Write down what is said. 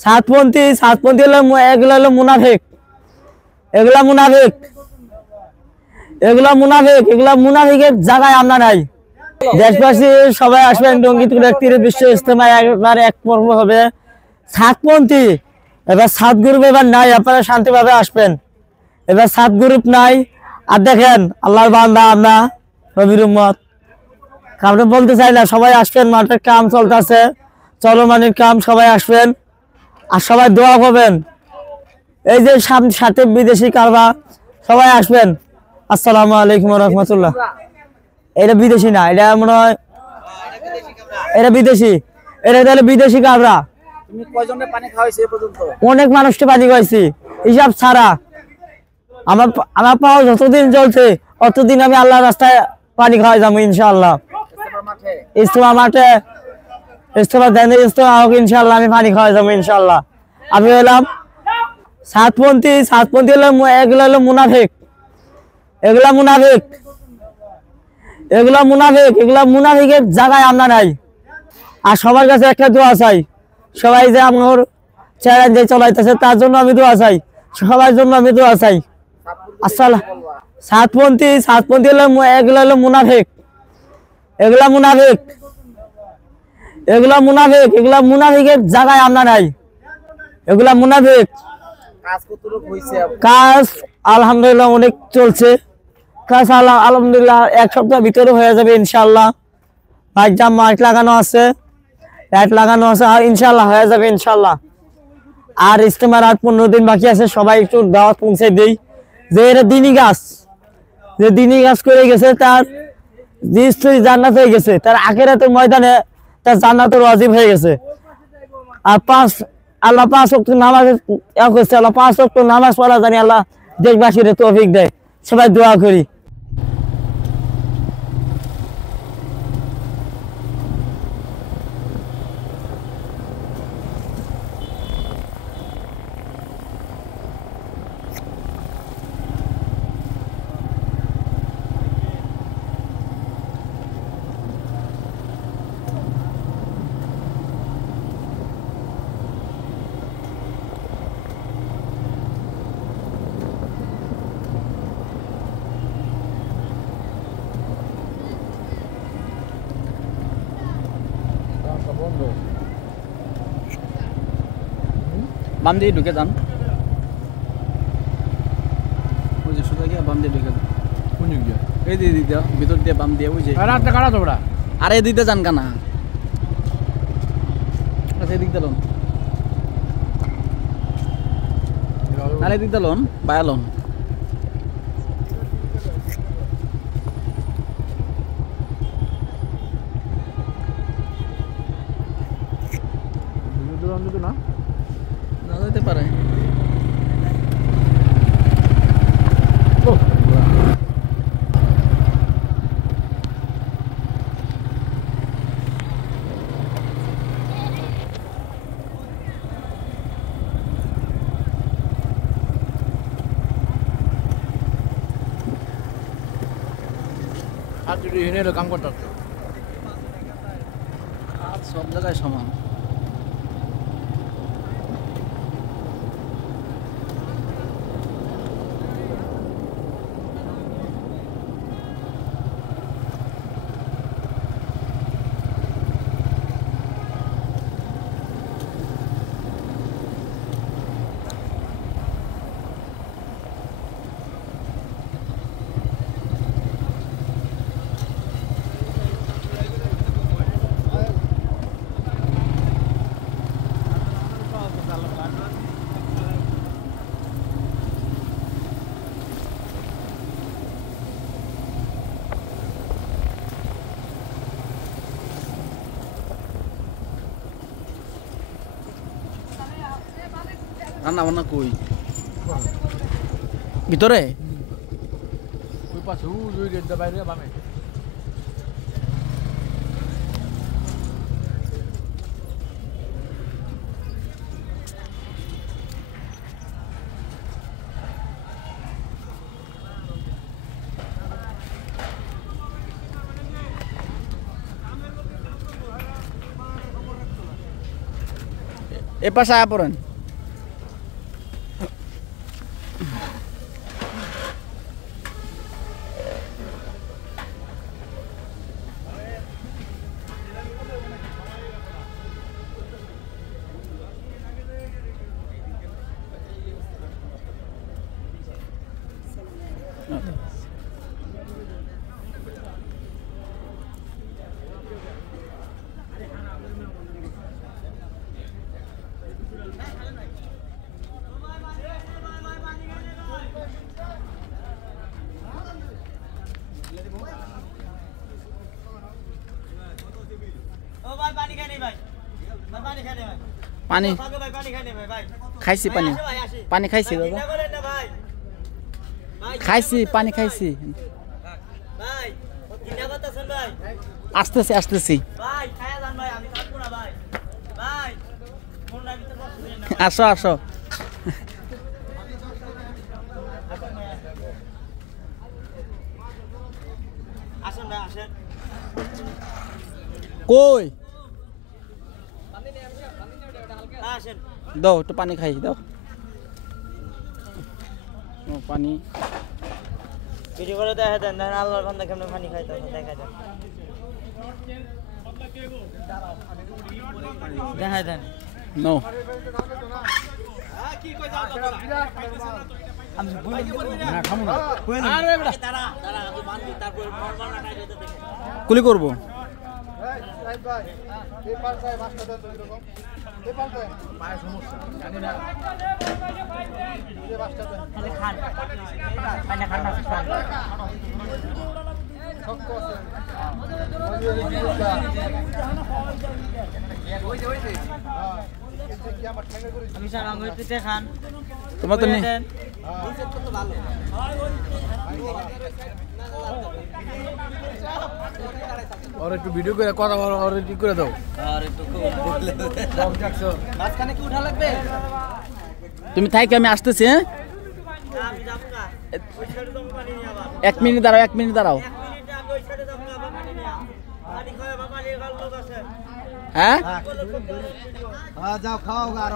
সাতপন্থী হলো এগুলো হলো মুনাফিক, এগুলা মুনাফিকের জায়গায় আমরা নাই। দেশবাসী সবাই আসবেন, রঙ্গিত ব্যক্তির বিশ্ব ইজতেমা একবার এক পর্ব হবে। সাতপন্থী এবার সাত গ্রুপ এবার নাই, আপনারা শান্তিভাবে আসবেন। এবার সাত গ্রুপ নাই। আর দেখেন আল্লাহর বান্দা আমরা নবীর উম্মত, কাউকে বলতে চাই না, সবাই আসবেন। মাঠের কাম চলতেছে, চলমানের কাম, সবাই আসবেন আর সবাই দোয়া করবেন। এই যে সাথে বিদেশি কারবা, সবাই আসবেন। আসসালামু আলাইকুম রহমতুল্লাহ। এটা বিদেশি না, এটা মনে হয় এটা বিদেশি, এটা তাহলে বিদেশি কারবা। অনেক মানুষকে পানি খাওয়াইছি, হিসাব ছাড়া। আমার পাওয়া যতদিন চলছে অতদিন আমি আল্লাহর রাস্তায় পানি খাওয়াই যাবো ইনশাআল্লাহ। ইজতেমা মাঠে ইজতেমা হোক ইনশাআল্লাহ, আমি পানি খাওয়াই যাবো ইনশাআল্লাহ। আমি হলাম সাতপন্থী হলো এগুলো হলো মুনাফিক, এগুলা মুনাফিকের জায়গায় আমরা নাই। আর সবার কাছে একটা দোয়া চাই, সবাই যে আমার চ্যালেঞ্জ যে চলাইতেছে তার জন্য আমি দোয়া চাই, সবার জন্য আমি দোয়া চাই। আসসালাম। সাতপন্থী হলো এগুলো হলো মুনাফিক, এগুলা মুনাফিকের জায়গায় আমরা নাই। এগুলা মুনাফিক। কাজ আলহামদুলিল্লাহ অনেক চলছে, কাজ আলহামদুলিল্লাহ এক সপ্তাহ ভিতরে হয়ে যাবে ইনশাআল্লাহ। মাইক লাগানো আছে, লাইট লাগানো আছে, আর ইনশাআল্লাহ হয়ে যাবে ইনশাআল্লাহ। আর ইজতেমার আর 15 দিন বাকি আছে, সবাই একটু দাওয়াত পৌঁছে দেই। যে এটা দিনী কাজ করে গেছে, তার স্ত্রী জান্নাত হয়ে গেছে, তার আখিরাতের ময়দানে তার জান্নাতের ওয়াজিব হয়ে গেছে। আর আল্লাহ 5 ওয়াক্ত নামাজ করছে, আল্লাহ 5 ওয়াক্ত নামাজ পড়া জানি আল্লাহ দেশবাসীর তৌফিক দেয়। সবাই দোয়া করি। বাম দিয়ে ঢুকে যান, ওই যে সোজা গিয়ে বাম দিয়ে ঢুকে যান। কোন দিকে? এই দিকে ভিতর দিয়ে বাম দিয়ে, ওই যে রাতটা কাটা তোমরা। আরে দিতে যান কানা, আচ্ছা এদিক দিলন, আরে এদিক দিলন বায়ালন। না যেতে পারে। আর যদি এনে কাম করতে সব জায়গায় সমান। রান্না বান্না কই ভিতরে? ওই পাশে ওই গেট দা বাইরে বামে। এ পাশে আয়া পড়েন পানি খাইছি পানি পানি খাইছি দাদা খাইছি পানি খাইছি আসতেছি আসতেছি আসো আসো কই দাও একটু পানি খাই দাও পানি ভিডিও করে দেখা দেন আল্লাহর বান্দা কেমনে পানি খাইতে দেখা দেন দেখা দেন নো কুলি করবো তোমার তো নেই और एक वीडियो করে কথা বল और ঠিক করে দাও আর একটু মাঝখানে কি উঠা লাগবে তুমি থাকি আমি আসতেছি হ্যাঁ আমি যাব না ওই সাইডে যাবো পানি নিয়ে আবার 1 মিনিট দাঁড়াও 1 মিনিট দাঁড়াও 1 মিনিট আগে ওই সাইডে যাবো আবার পানি নিয়ে পানি খাওয়া বাবা নিয়ে গেল লোক আছে হ্যাঁ হ্যাঁ যাও খাও আর